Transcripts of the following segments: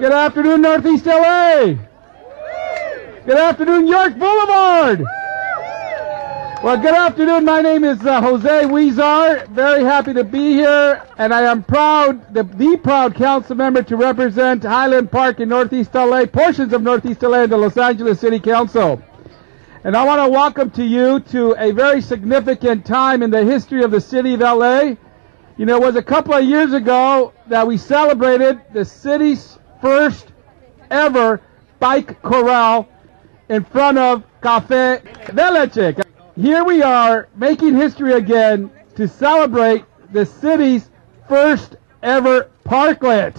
Good afternoon, Northeast LA. Good afternoon, York Blvd. Well, good afternoon. My name is Jose Huizar. Very happy to be here, and I am proud, the proud council member to represent Highland Park in Northeast LA, portions of Northeast LA and the Los Angeles City Council. And I want to welcome to you to a very significant time in the history of the city of LA. You know, it was a couple of years ago that we celebrated the city's first ever bike corral in front of Cafe de Leche. Here we are making history again to celebrate the city's first ever parklet.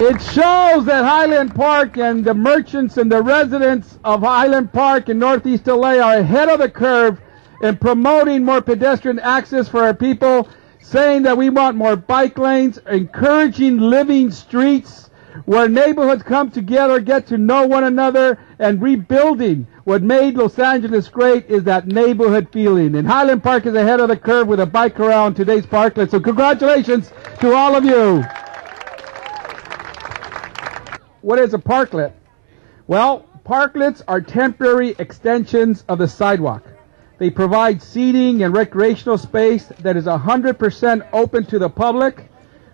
It shows that Highland Park and the merchants and the residents of Highland Park in Northeast LA are ahead of the curve in promoting more pedestrian access for our people, saying that we want more bike lanes, encouraging living streets where neighborhoods come together, get to know one another, and rebuilding. What made Los Angeles great is that neighborhood feeling. And Highland Park is ahead of the curve with a bike corral in today's parklet. So congratulations to all of you. What is a parklet? Well, parklets are temporary extensions of the sidewalk. They provide seating and recreational space that is 100% open to the public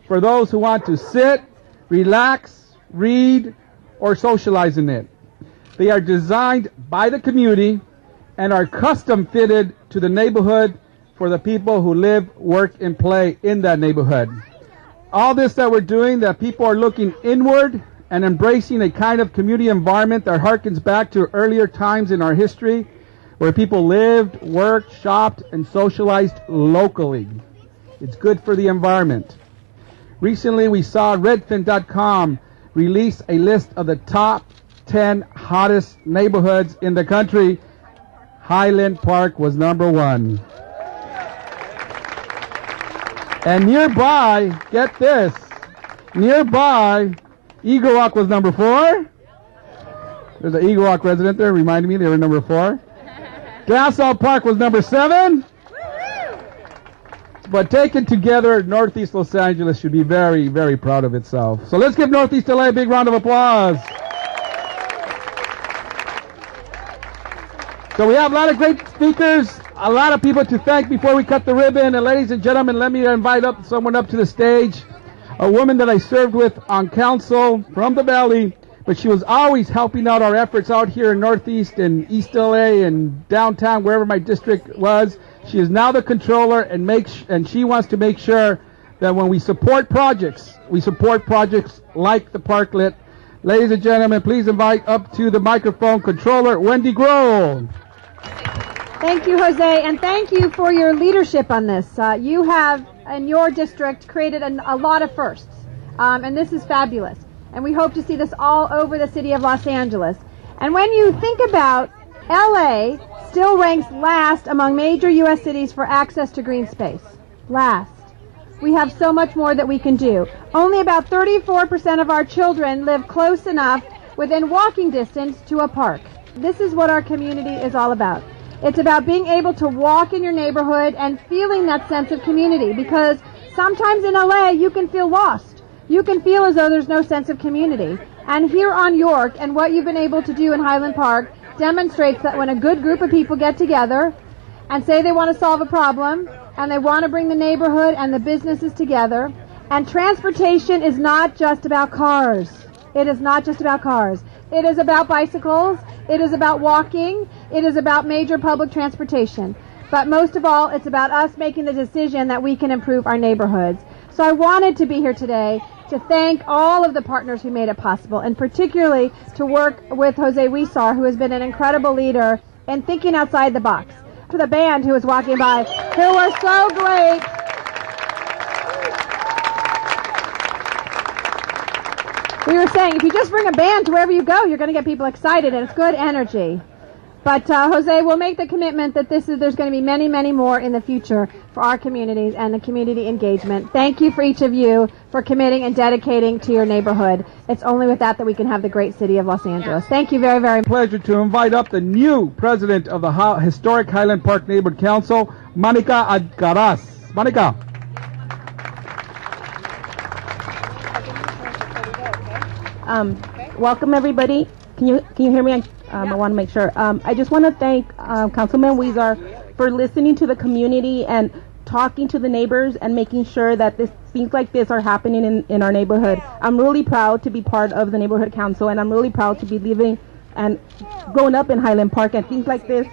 for those who want to sit, relax, read, or socialize in it. They are designed by the community and are custom fitted to the neighborhood for the people who live, work, and play in that neighborhood. All this that we're doing, that people are looking inward and embracing a kind of community environment that harkens back to earlier times in our history where people lived, worked, shopped, and socialized locally. It's good for the environment. Recently, we saw Redfin.com release a list of the top 10 hottest neighborhoods in the country. Highland Park was #1. And nearby, get this, nearby, Eagle Rock was #4. There's an Eagle Rock resident there, reminded me they were #4. Glassell Park was #7. But taken together, Northeast Los Angeles should be very, very proud of itself. So let's give Northeast LA a big round of applause. So we have a lot of great speakers, a lot of people to thank before we cut the ribbon. And ladies and gentlemen, let me invite someone up to the stage. A woman that I served with on council from the Valley, but she was always helping out our efforts out here in Northeast and East LA and downtown, wherever my district was. She is now the controller, and she wants to make sure that when we support projects like the parklet. Ladies and gentlemen, please invite up to the microphone Controller Wendy Grohl. Thank you, Jose, and thank you for your leadership on this. You have, in your district, created a lot of firsts, and this is fabulous. And we hope to see this all over the city of Los Angeles. And when you think about LA, still ranks last among major U.S. cities for access to green space. Last. We have so much more that we can do. Only about 34% of our children live close enough within walking distance to a park. This is what our community is all about. It's about being able to walk in your neighborhood and feeling that sense of community, because sometimes in LA you can feel lost. You can feel as though there's no sense of community. And here on York, and what you've been able to do in Highland Park, demonstrates that when a good group of people get together and say they want to solve a problem and they want to bring the neighborhood and the businesses together, and transportation is not just about cars. It is not just about cars. It is about bicycles. It is about walking. It is about major public transportation. But most of all, it's about us making the decision that we can improve our neighborhoods. So I wanted to be here today to thank all of the partners who made it possible, and particularly to work with Jose Huizar, who has been an incredible leader in thinking outside the box. To the band who was walking by, who were so great. We were saying, if you just bring a band to wherever you go, you're going to get people excited, and it's good energy. But Jose will make the commitment that there's going to be many, many more in the future for our communities and the community engagement. Thank you for each of you for committing and dedicating to your neighborhood. It's only with that we can have the great city of Los Angeles. Thank you very, very much. Pleasure to invite up the new president of the historic Highland Park Neighborhood Council, Monica Alcaraz. Monica. Welcome everybody. Can you hear me? I want to make sure. I just want to thank Councilman Huizar for listening to the community and talking to the neighbors and making sure that things like this are happening in our neighborhood. I'm really proud to be part of the neighborhood council, and I'm really proud to be living and growing up in Highland Park, and things like this,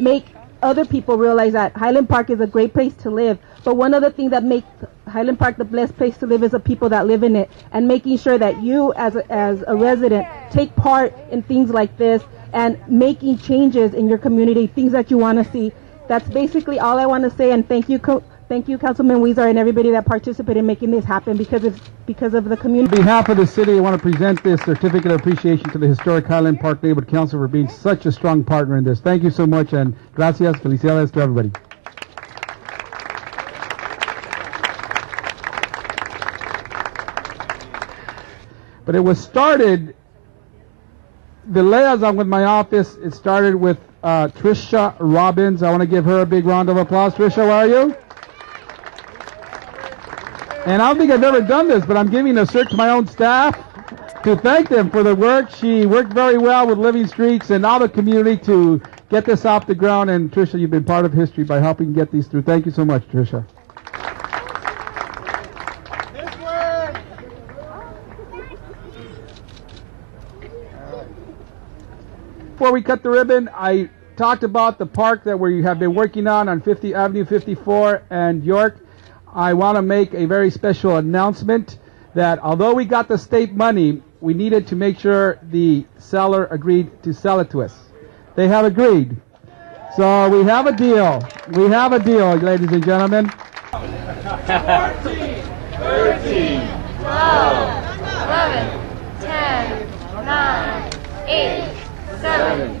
make other people realize that Highland Park is a great place to live. But one of the things that makes Highland Park the best place to live is the people that live in it, and making sure that you as a resident take part in things like this and making changes in your community, things that you want to see. That's basically all I want to say, and thank you Councilman Huizar and everybody that participated in making this happen, because of the community. On behalf of the city, I want to present this certificate of appreciation to the historic Highland Park Neighborhood Council for being such a strong partner in this. Thank you so much, and gracias, felicidades to everybody. But it was started, the liaison with my office, it started with Trisha Robbins. I want to give her a big round of applause. Trisha, where are you? And I don't think I've ever done this, but I'm giving a cert to my own staff to thank them for the work. She worked very well with Living Streets and all the community to get this off the ground. And Trisha, you've been part of history by helping get these through. Thank you so much, Trisha. Before we cut the ribbon, I talked about the park that we have been working on 50 Avenue 54 and York. I want to make a very special announcement that although we got the state money, we needed to make sure the seller agreed to sell it to us. They have agreed. So we have a deal. We have a deal, ladies and gentlemen. 14, 13, 12, 11, 10, 9, 8, 7,